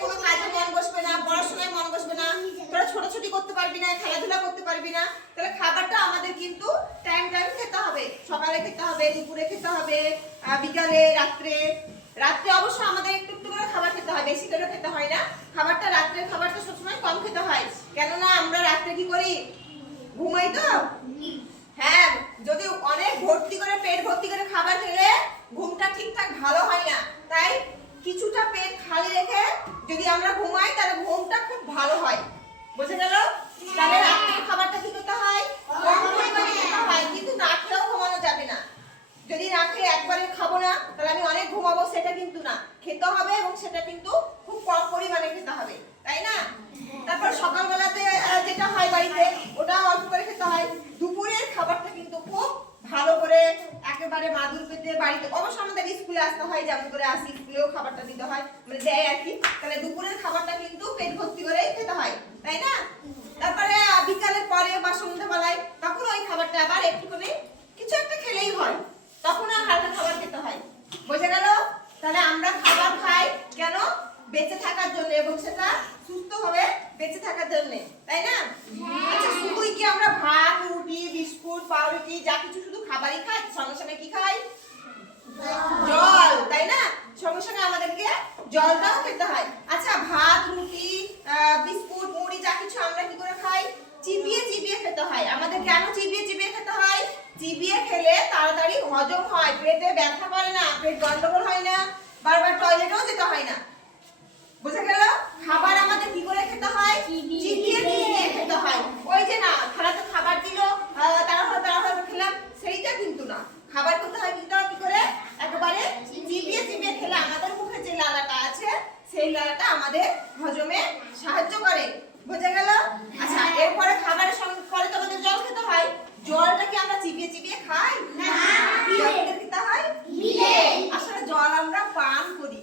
কোনো কাজে মন বসবে না, পড়াশোনায় মন বসবে না, তোরা ছোটাছুটি করতে পারবি না, খেলাধুলা করতে পারবি না। তাহলে খাবারটা আমাদের কিন্তু টাইম খেতে হবে। সকালে খেতে হবে, দুপুরে খেতে হবে, বিকালে, রাত্রে। রাত্রে অবশ্য আমাদের একটু একটু করে খাবার খেতে হয়, বেশি করে খেতে হয় না। খাবারটা রাত্রের খাবারটা সবসময় কম খেতে হয়, কেননা আমরা রাত্রে কি করি, ঘুমাই তো। হ্যাঁ, যদি অনেক ভর্তি করে পেট ভর্তি করে খাবার খেলে ঘুমটা ঠিকঠাক ভালো হয় না। তাই কিছুটা পেট খালি রেখে যদি আমরা ঘুমাই তাহলে ঘুমটা খুব ভালো হয়। বুঝে গেল? তাহলে রাত্রের খাবারটা কি করতে হয়, কম পরিমাণে খেতে হয়, কিন্তু না খেলেও ঘুমানো যাবে না। যদি না খেয়ে একবারে খাবো না তাহলে আমি অনেক ঘুমাবো, সেটা কিন্তু না। খেতে হবে এবং সেটা কিন্তু খুব কম পরিমাণে খেতে হবে, তাই না? তারপর সকালবেলাতে যেটা হয় বাড়িতে ওটা অল্প করে খেতে হয়। দুপুরের খাবারটা কিন্তু খুব ভালো করে একেবারে মাদুর পেতে বাড়িতে, অবশ্য আমাদের স্কুলে আসতে হয়, যেমন করে আসি স্কুলেও খাবারটা দিতে হয়, মানে দেয় আর কি। তাহলে দুপুরের খাবারটা কিন্তু পেট ভর্তি করে খেতে হয়, তাই না? তারপরে বিকালের পরে বা সন্ধ্যাবেলায় তখন ওই খাবারটা আবার একটু করে কিছু একটা খেলেই হয়, তখন আর হালকা খাবার খেতে হয়। বোঝা গেল? তাহলে আমরা খাবার খাই কেন, বেঁচে থাকার জন্য, এবং সেটা সুস্থভাবে বেঁচে থাকার জন্য, তাই না? আচ্ছা, শুধুই কি আমরা ভাত, রুটি, বিস্কুট, পাউরুটি যা কিছু শুধু খাবারই খাই? সঙ্গে সঙ্গে কি খাই? জল, তাই না? সঙ্গে সঙ্গে আমাদেরকে জলটাও খেতে হয়। আচ্ছা, ভাত, রুটি, বিস্কুট, মুড়ি যা কিছু আমরা কি করে খাই? চিবিয়ে চিবিয়ে খেতে হয়। আমাদের কেন চিবিয়ে চিবিয়ে খেতে হয়? চিবিয়ে খেলে তাড়াতাড়ি হজম হয়, পেটে ব্যথা করে না, পেট গন্ডগোল হয় না, বারবার টয়লেটেও যেতে হয় না। বুঝা গেল? খাবার আমাদের কি করে খেতে হয়? চিবিয়ে চিবিয়ে খেতে হয়। ওই যে না, খালাতে খাবার দিল, তাড়াহুড়ো খেলাম, সেইটা কিন্তু না। খাবার খেতে হয় কিন্তু কি করে? একেবারে চিবিয়ে চিবিয়ে খেলে আমাদের মুখে যে লালাটা আছে সেই লালাটা আমাদের হজমে সাহায্য করে। বুঝা গেল? আচ্ছা, এরপরে খাবারের সঙ্গে পরে তো আমাদের জল খেতে হয়। জলটা কি আমরা চিবিয়ে চিবিয়ে খাই? না, জল খেতে হয় গিলে। আসলে জল আমরা পান করি,